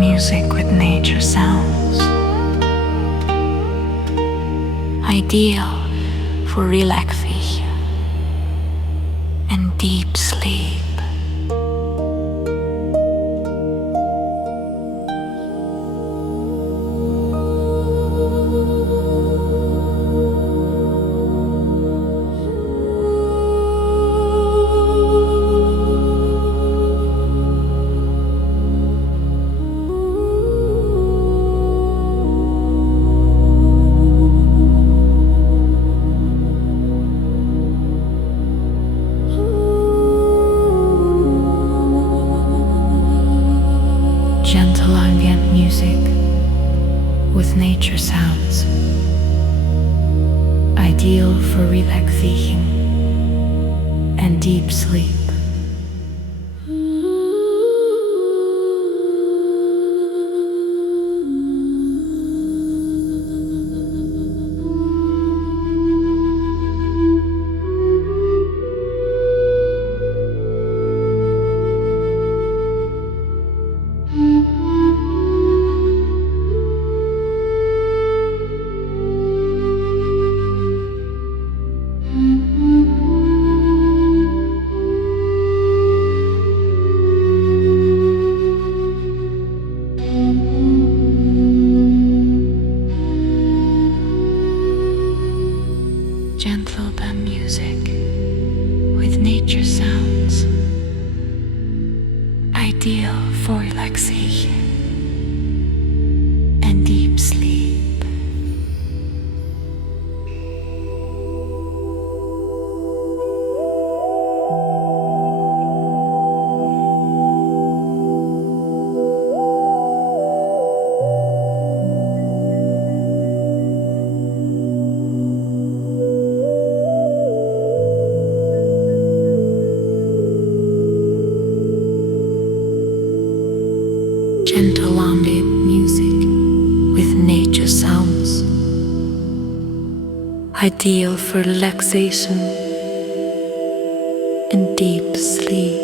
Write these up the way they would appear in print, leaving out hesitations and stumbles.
music with nature sounds. Ideal for relaxation and deep sleep. Gentle ambient music with nature sounds, ideal for relaxation and deep sleep. Gentle band music with nature sounds, ideal for relaxation and deep sleep. Gentle ambient music with nature sounds, ideal for relaxation and deep sleep.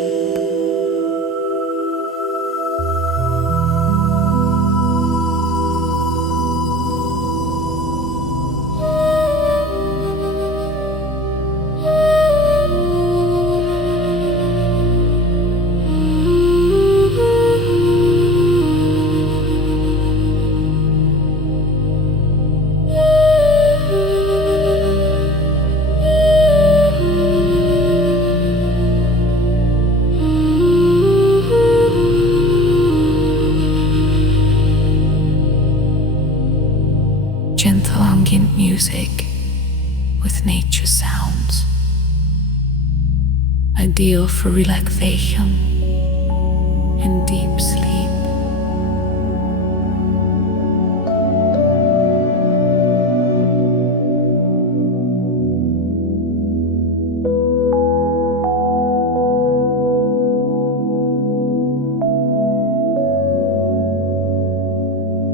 Gentle ambient music with nature sounds, ideal for relaxation and deep sleep.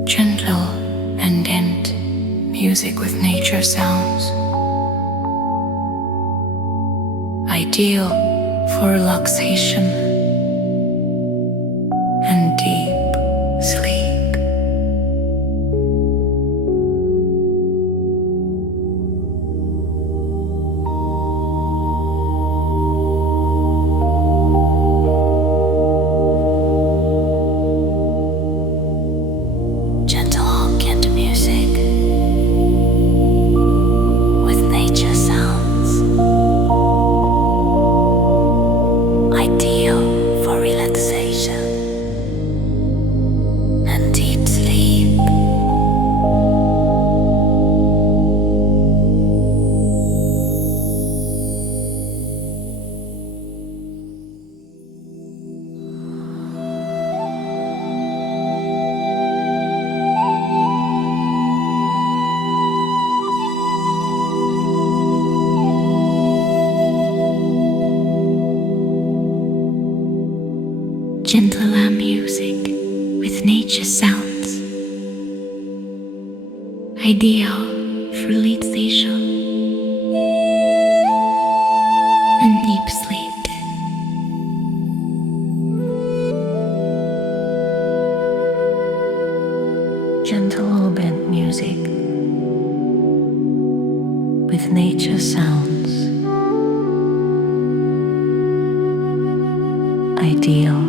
Gentle ambient music with nature sounds, ideal for relaxation and deep sleep. Gentle ambient music with nature sounds, ideal for relaxation and deep sleep. Gentle ambient music with nature sounds, ideal for relaxation and deep sleep. with nature sounds, ideal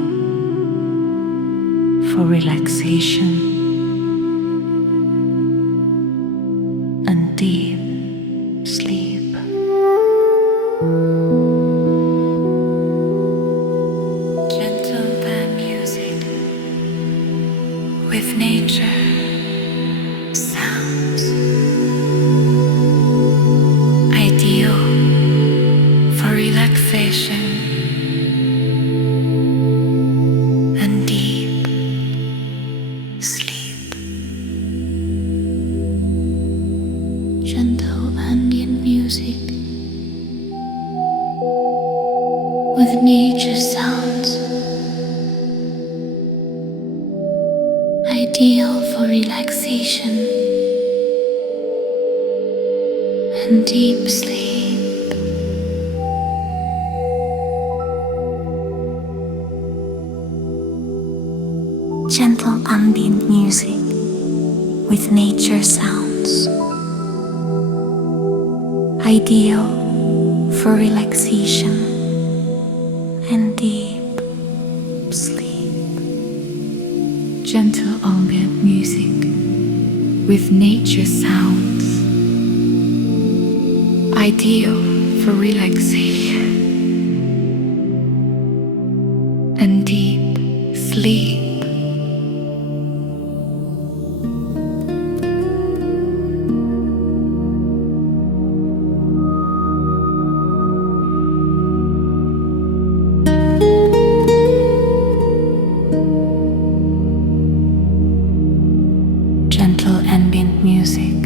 for relaxation and deep sleep. Gentle band music with nature sounds, ideal for relaxation and deep sleep. Gentle ambient music with nature sounds, ideal for relaxation and deep sleep. Gentle ambient music with nature sounds, ideal for relaxation and deep sleep. Gentle ambient music with nature sounds, ideal for relaxation and deep sleep. Gentle ambient music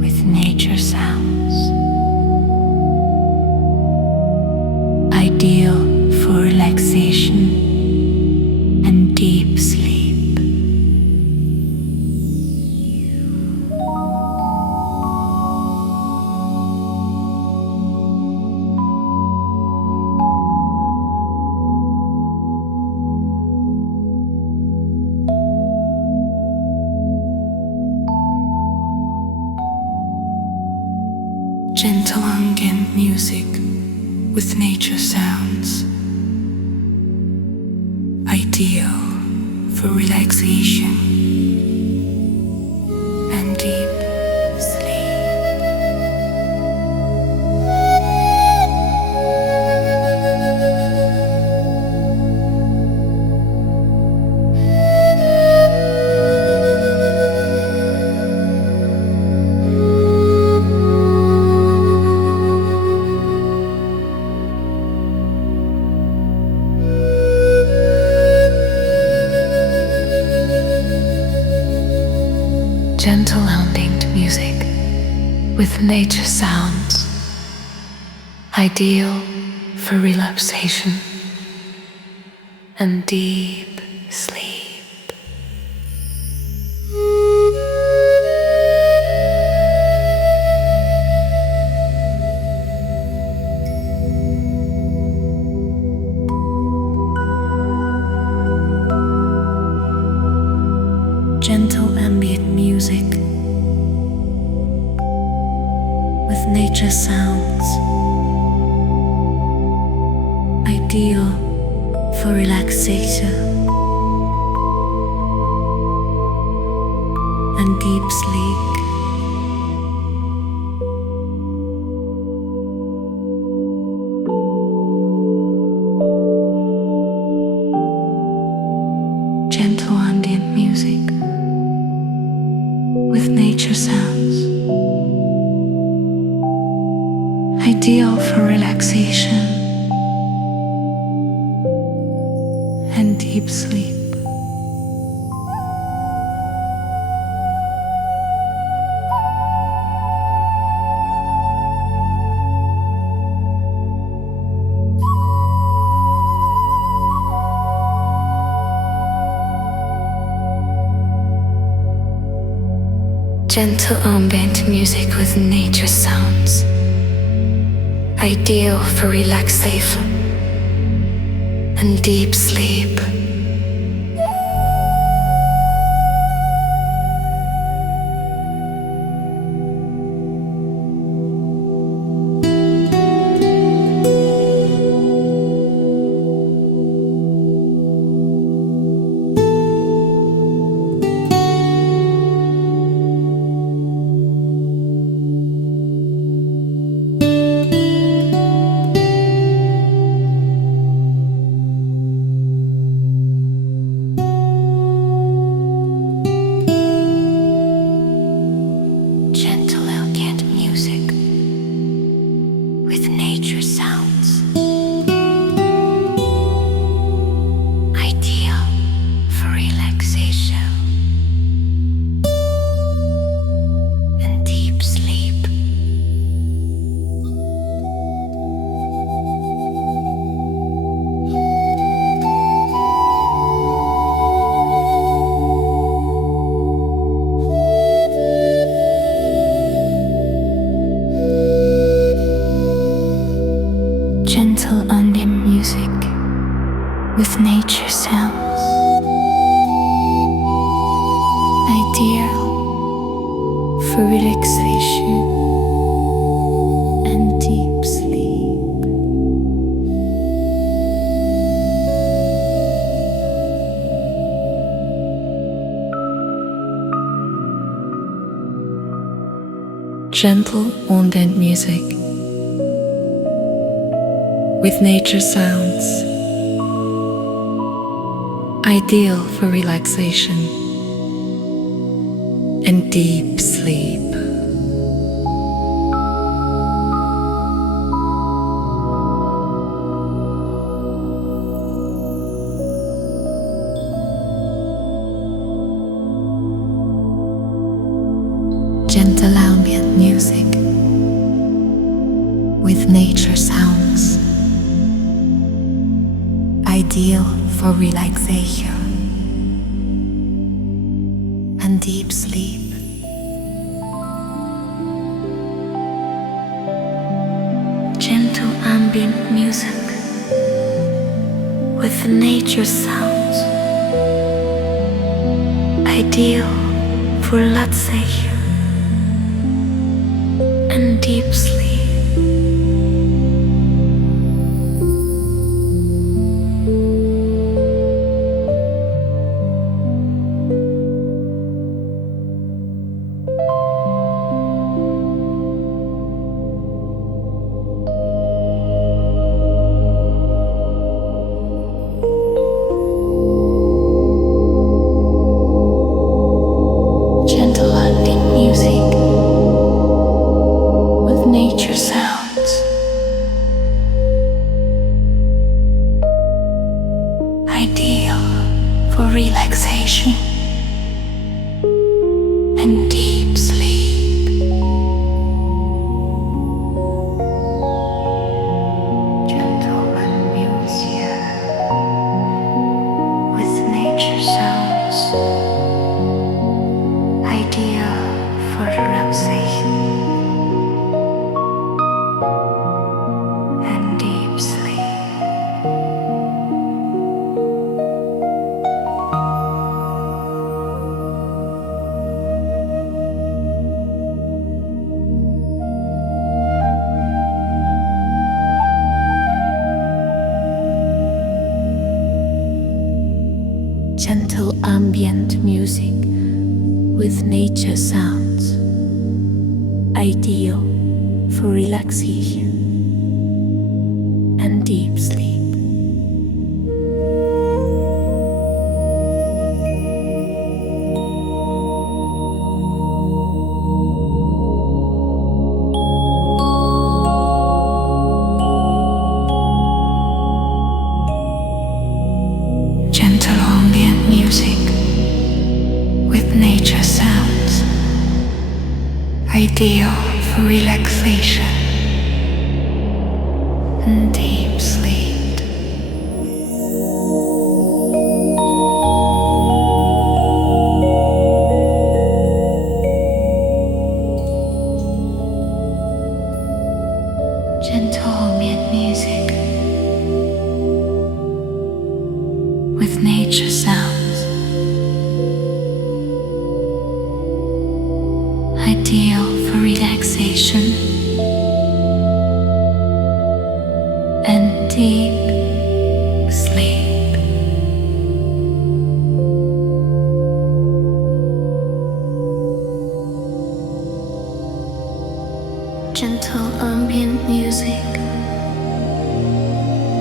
with nature sounds, ideal for relaxation and deep sleep. Gentle ambient music with nature sounds, ideal for relaxation and deep sleep. Gentle ambient music with nature sounds, ideal for relaxation and deep sleep. Gentle ambient music with nature sounds, ideal for relaxation and deep sleep. Gentle ambient music with nature sounds, ideal for relaxation and deep sleep. Gentle ambient music with nature sounds, ideal for relaxation and deep sleep. with nature sounds, ideal for relaxation and deep sleep. Gentle ambient music with nature sounds, ideal for relaxation and deep sleep. Gentle ambient music with nature sounds, ideal for relaxation and deep sleep. Gentle ambient music with nature sounds, ideal for relaxation and deep sleep. Gentle ambient music with nature sounds, ideal for relaxation and deep sleep. Gentle music with nature sounds, ideal for relaxation and deep sleep. Gentle ambient music with nature sounds, ideal for relaxation and deep sleep. Gentle ambient music with nature sounds, ideal for relaxation and deep sleep. Gentle ambient music with nature sounds, ideal for relaxation and deep sleep. Gentle ambient music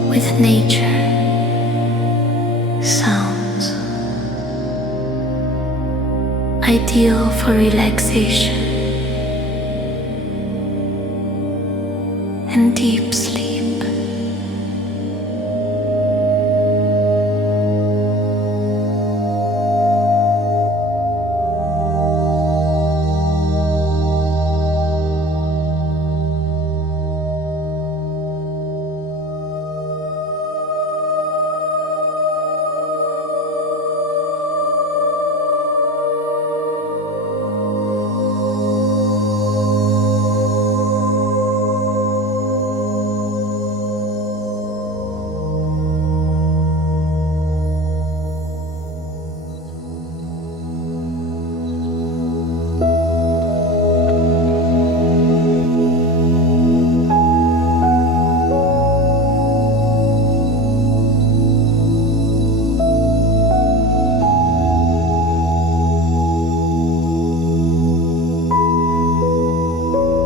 with nature sounds, ideal for relaxation and deep sleep.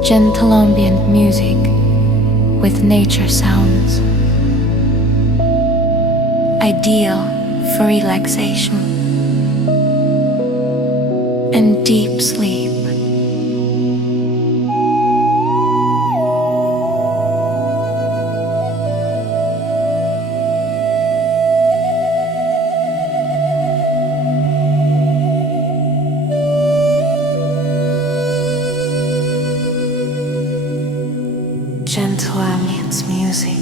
Gentle ambient music with nature sounds. Ideal for relaxation and deep sleep. Gentle ambience music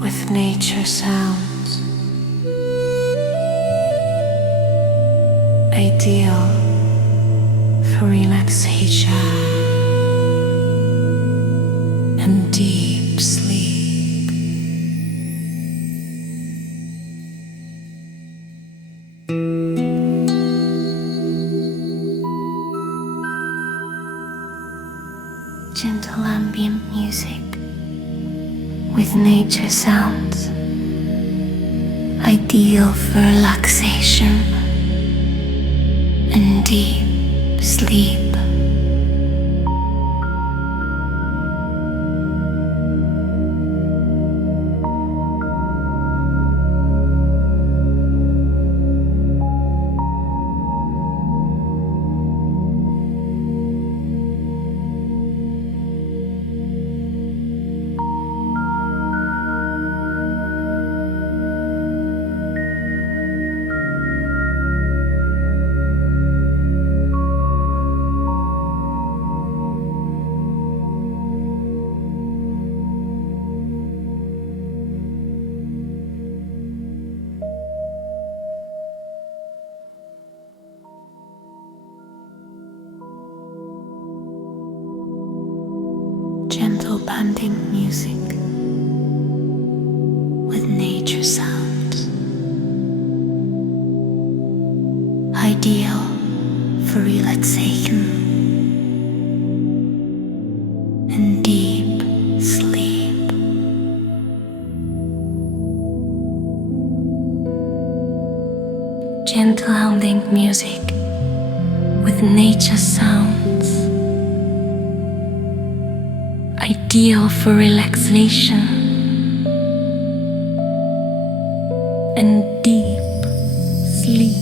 with nature sounds. Ideal for relaxation and deep sleep. Gentle ambient music with nature sounds. Ideal for relaxation and deep sleep. Gentle banding music with nature sounds. Ideal for relaxation and deep sleep. Gentle ambient music with nature sounds. Ideal for relaxation and deep sleep.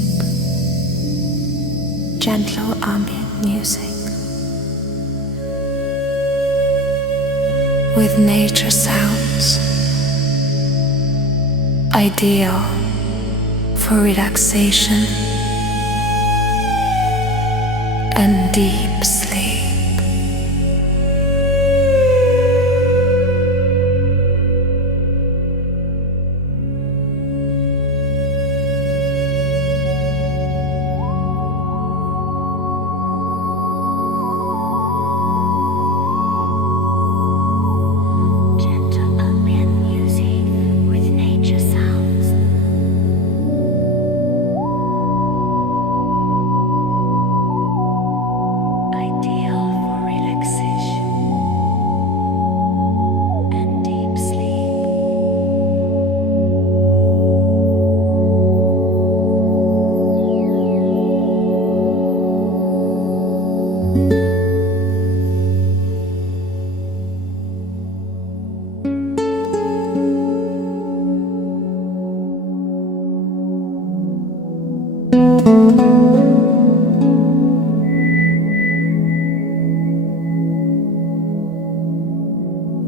Gentle ambient music with nature sounds. Ideal for relaxation and deep sleep.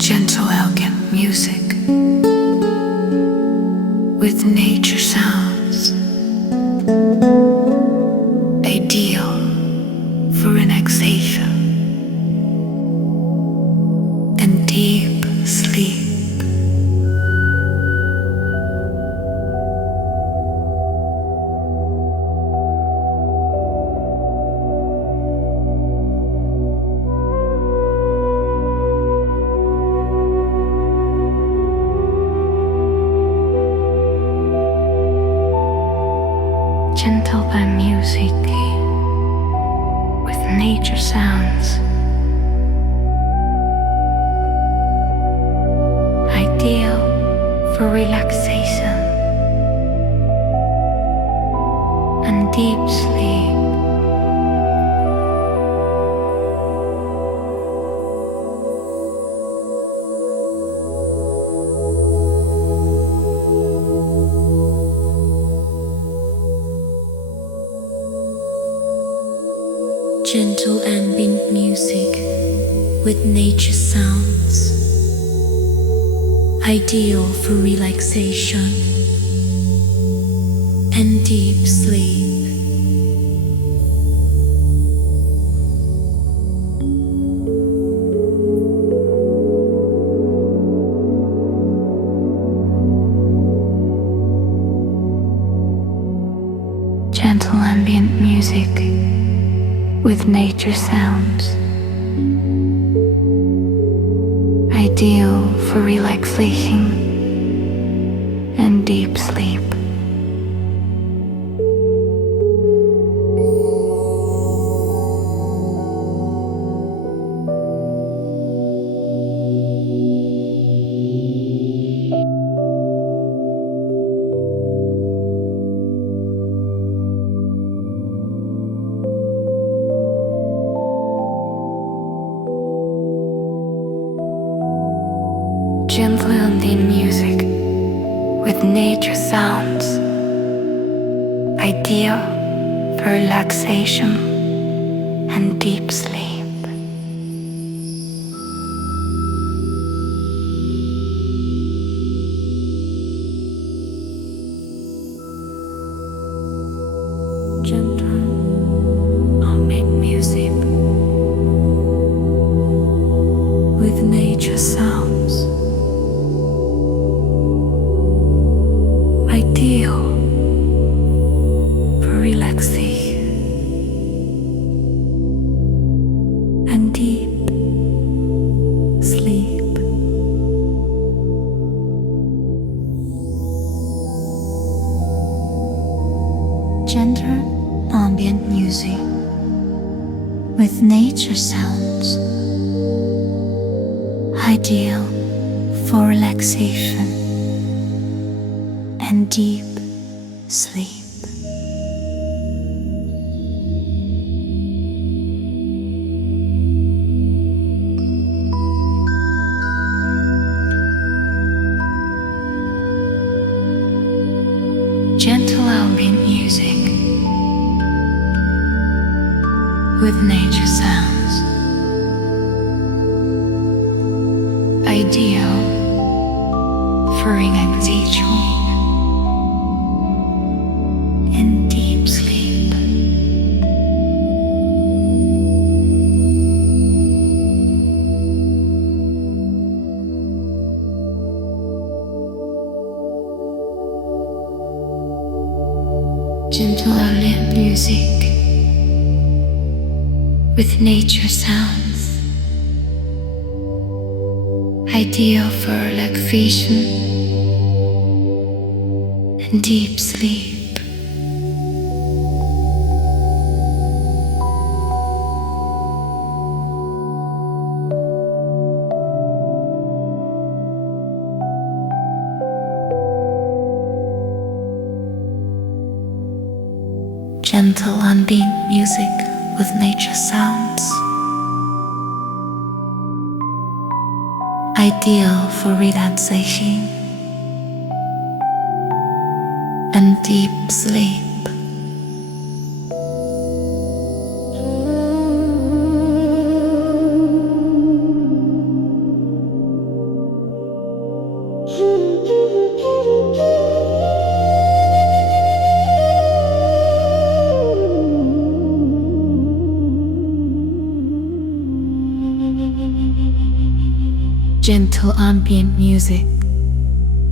Gentle elegant music with nature sounds. Ideal for relaxation and deep sleep. Gentle band music with nature sounds. Ideal for relaxation and deep sleep. Gentle ambient music with nature sounds, ideal for relaxation and deep sleep. Gentle ambient music with nature sounds, ideal for relaxation and deep sleep. Gentle ambient music with nature sounds, ideal for relaxation and deep sleep. Gentle ambient music with nature sounds, ideal for relaxation and deep sleep. Gentle ambient music with nature sounds, ideal for relaxation and deep sleep. Gentle ambient music with nature sounds, ideal for relaxation and deep sleep. Gentle ambient music with nature sounds, ideal for relaxation and deep sleep. Gentle ambient music with nature sounds, ideal for relaxation and deep sleep. Gentle ambient music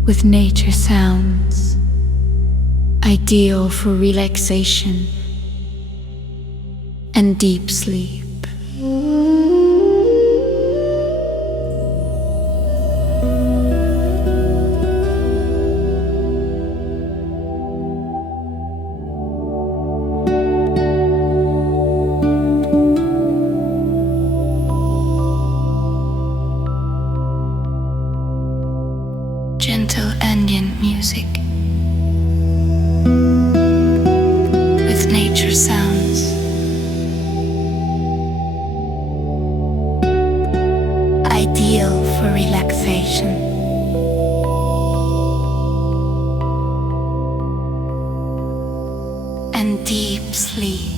with nature sounds, ideal for relaxation and deep sleep. Gentle ambient music with nature sounds, ideal for relaxation and deep sleep.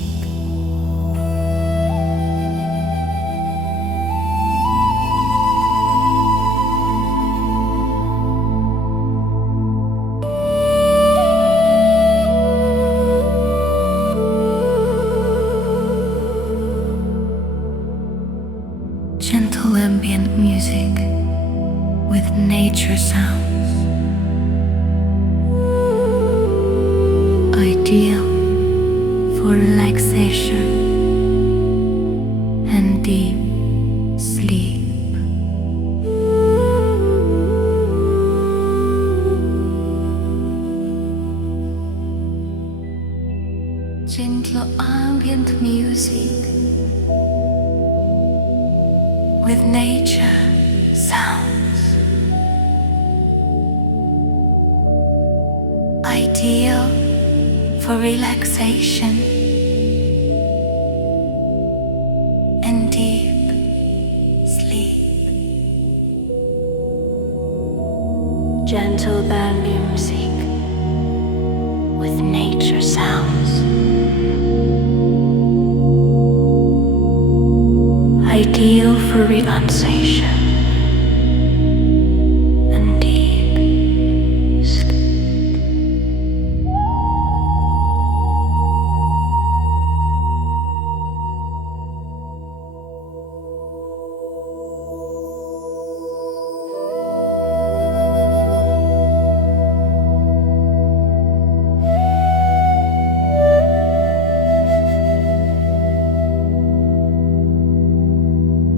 Gentle ambient music with nature sounds, ideal for relaxation and deep sleep. Gentle ambient music with nature sounds, ideal for relaxation and deep sleep. Gentle band music with nature sounds, ideal for relaxation and deep sleep.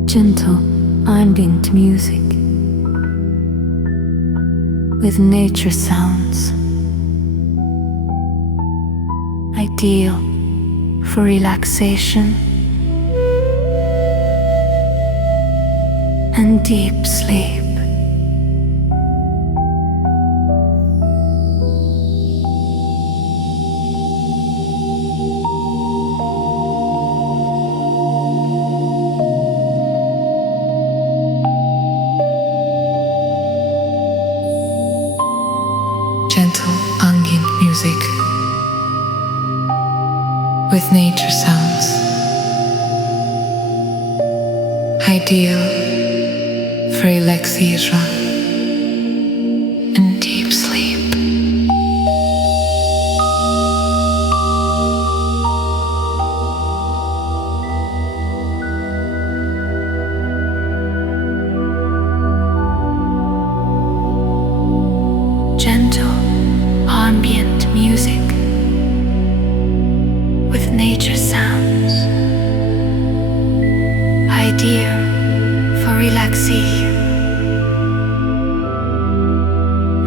Gentle ambient music with nature sounds, ideal for relaxation and deep sleep. Gentle ambient music with nature sounds, ideal for relaxation and deep sleep. Gentle ambient music with nature sounds, ideal for relaxation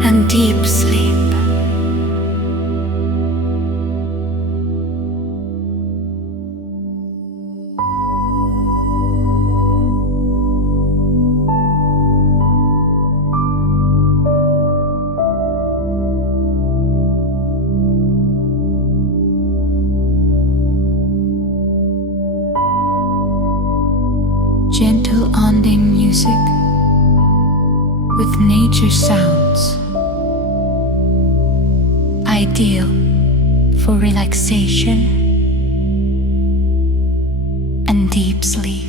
and deep sleep. Gentle ambient music with nature sounds, ideal for relaxation and deep sleep.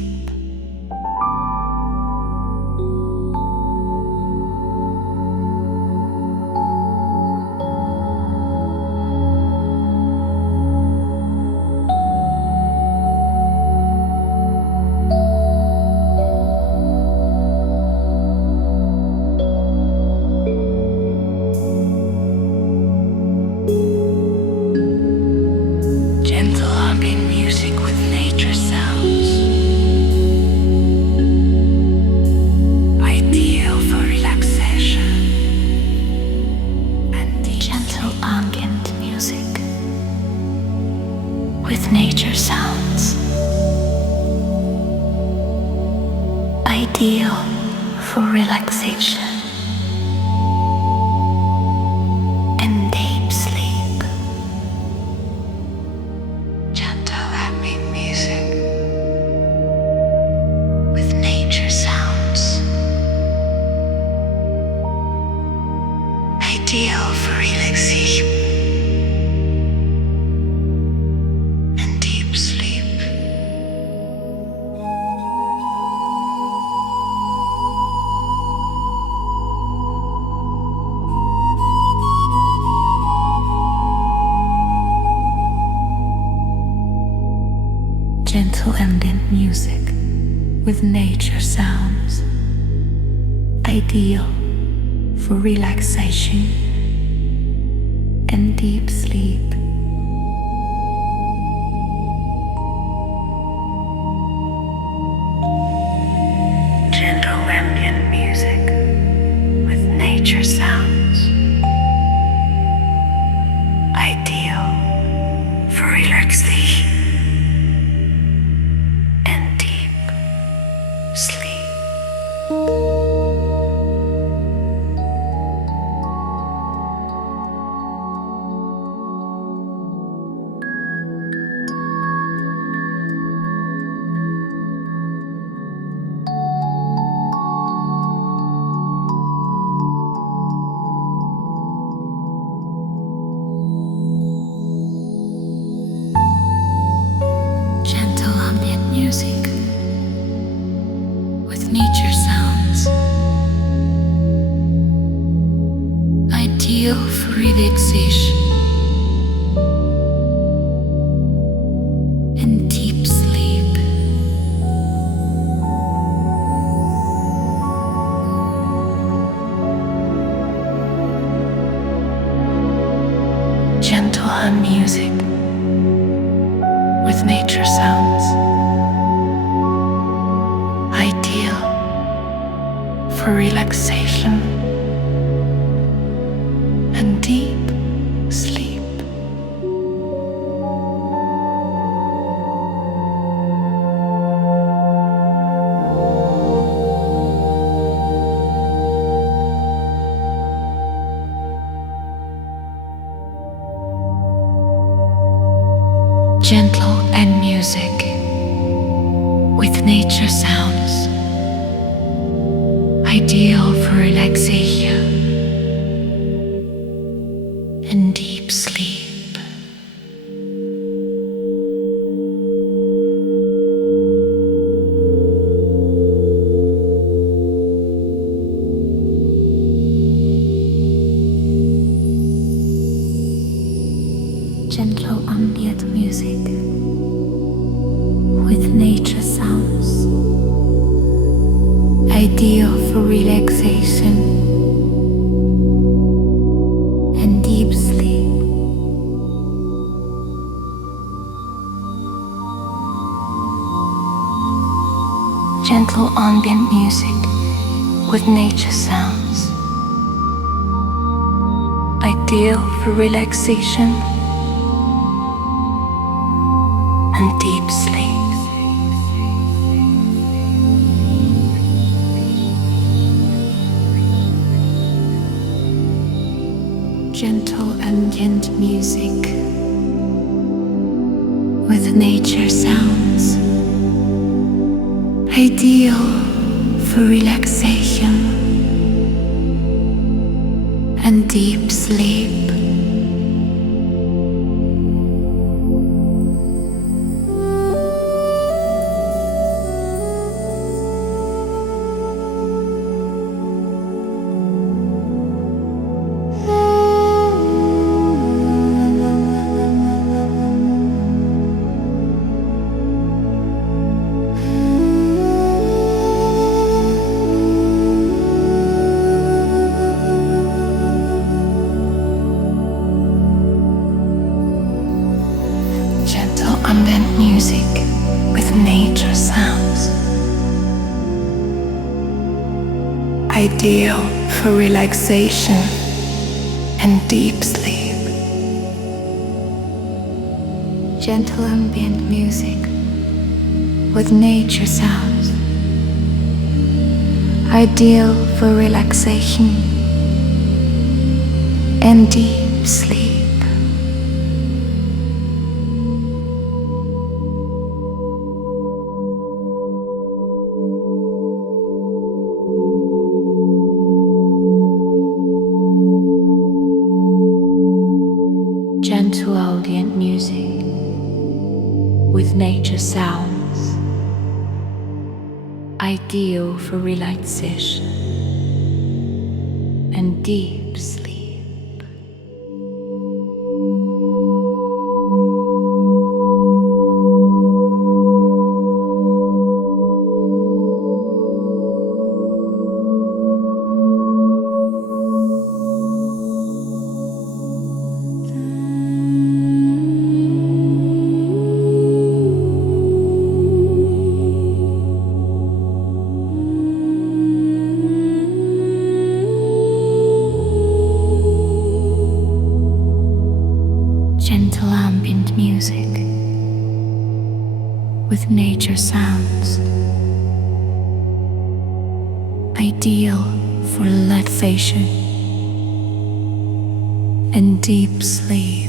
Gentle ambient music with nature sounds, ideal for relaxation and deep. Gentle ambient music with nature sounds, ideal for relaxation and deep sleep. Gentle ambient music with nature sounds, ideal for relaxation and deep sleep. Gentle ambient music with nature sounds, ideal for relaxation and deep sleep. Gentle ambient music with nature sounds, ideal for relaxation and deep sleep. Gentle ambient music with nature sounds, ideal for relaxation and deep sleep. Gentle hum music with nature sounds, ideal for relaxation and deep sleep. Gentle and music with nature sounds, ideal for relaxation and deep sleep. Gentle ambient music with nature sounds, ideal for relaxation and deep sleep. Gentle ambient music with nature sounds, ideal for relaxation and deep sleep. Gentle ambient music with nature sounds, ideal for relaxation and deep sleep. Ambient music with nature sounds, ideal for relaxation and deep sleep. Gentle ambient music with nature sounds, ideal for relaxation and deep sleep. Gentle ambient music with nature sounds, ideal for relaxation and deep sleep. nature sounds, ideal for relaxation and deep sleep.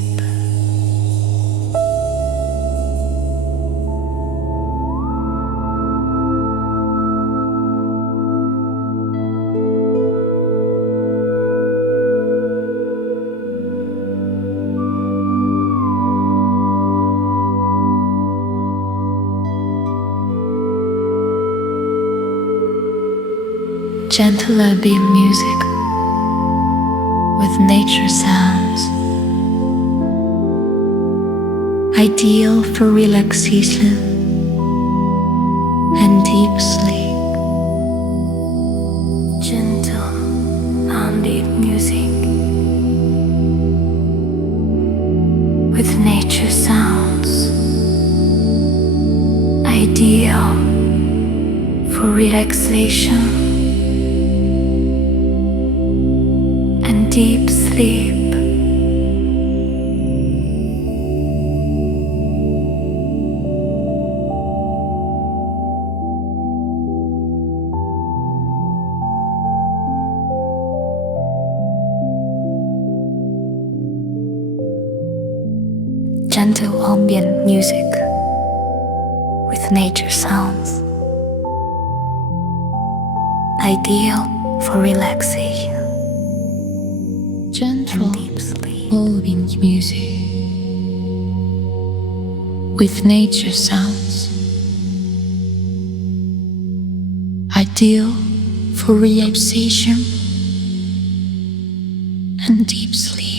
Gentle ambient music with nature sounds, ideal for relaxation and deep sleep. Gentle ambient music with nature sounds, ideal for relaxation and deep sleep. Gentle ambient music with nature sounds, ideal for relaxation Gentle and deep sleep. moving music with nature sounds, ideal for relaxation and deep sleep.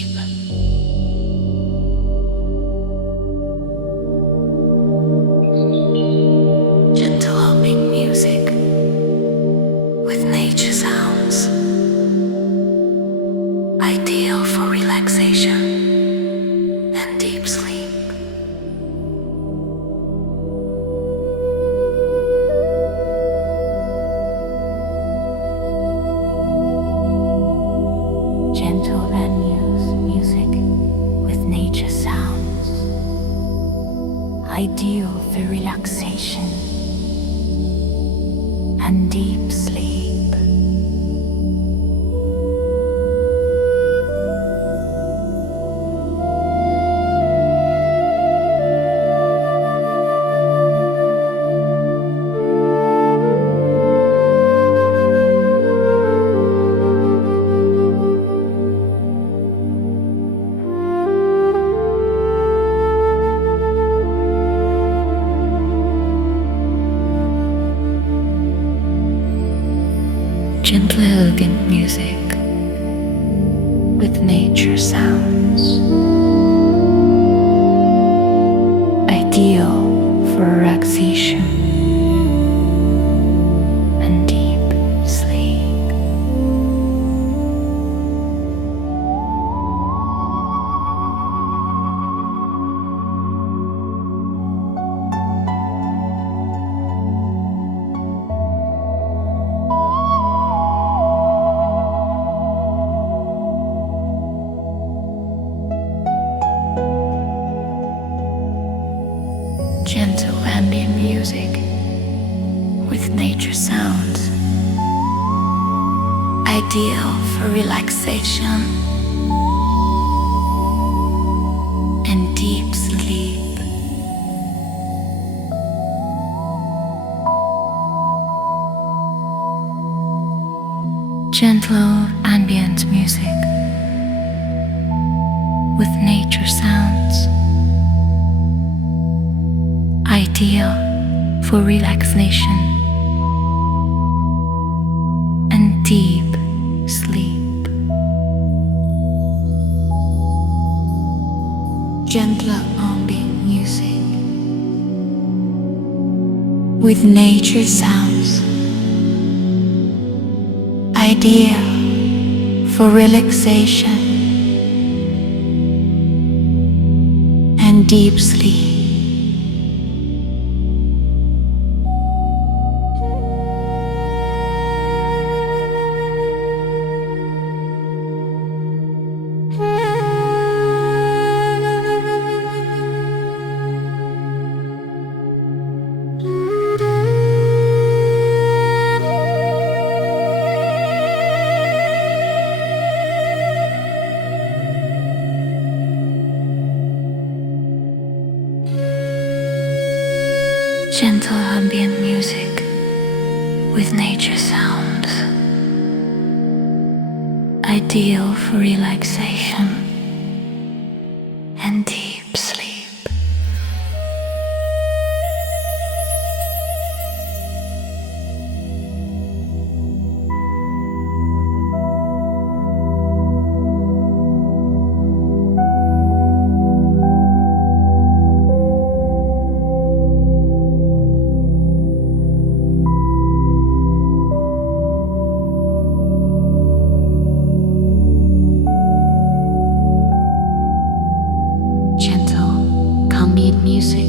Gentle ambient music with nature sounds, ideal for relaxation and deep sleep. Gentle venues music with nature sounds, ideal for relaxation and deep sleep. Gentle elegant music with nature sounds, ideal for relaxation and deep sleep. Gentle ambient music with nature sounds, ideal for relaxation and deep sleep. Gentle ambient music with nature sounds, ideal for relaxation and deep sleep. Gentle ambient music with nature sounds, ideal for relaxation and deep sleep. ambient music with nature sounds, ideal for relaxation and deep sleep. Gentle, ambient music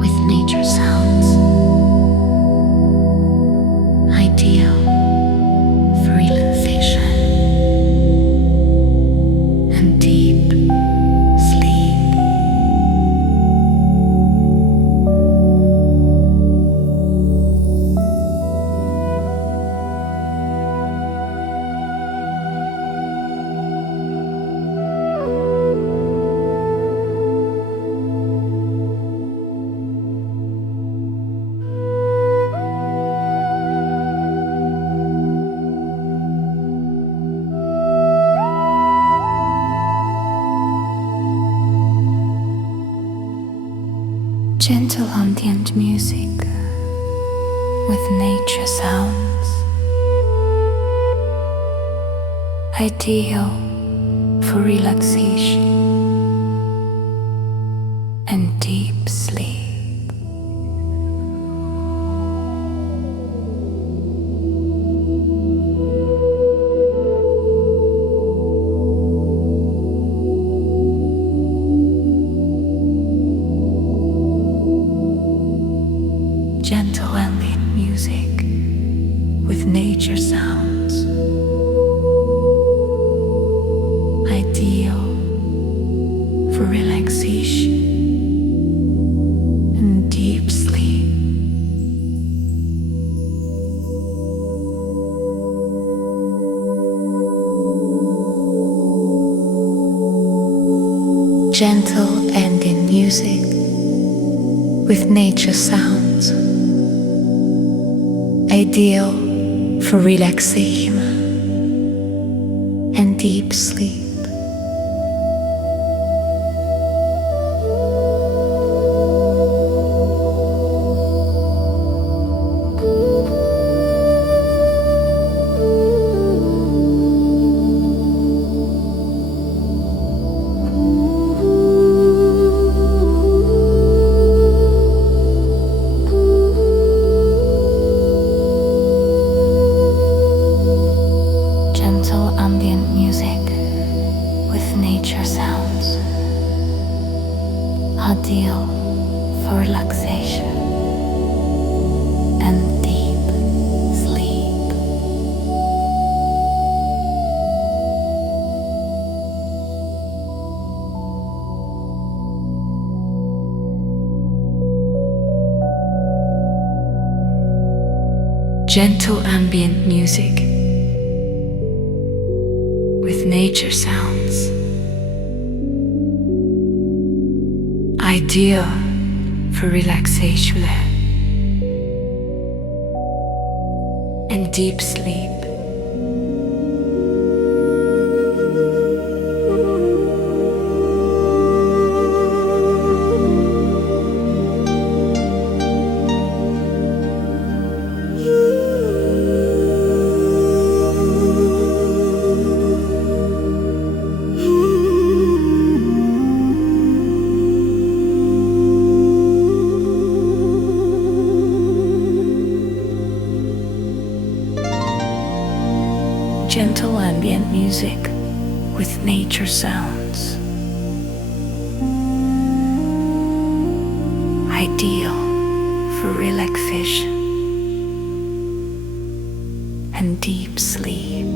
with nature sounds, ideal for relaxation and deep sleep. Gentle ambient music with nature sounds, ideal for relaxation and deep sleep. Gentle ambient music with nature sounds, ideal for relaxation and deep sleep. Gentle ambient music with nature sounds, ideal for relaxation and deep sleep. Gentle ambient music with nature sounds, ideal for relaxation and deep sleep. Gentle ambient music with nature sounds, ideal for relaxation and deep sleep. Gentle ambient music with nature sounds, ideal for relaxation and deep sleep.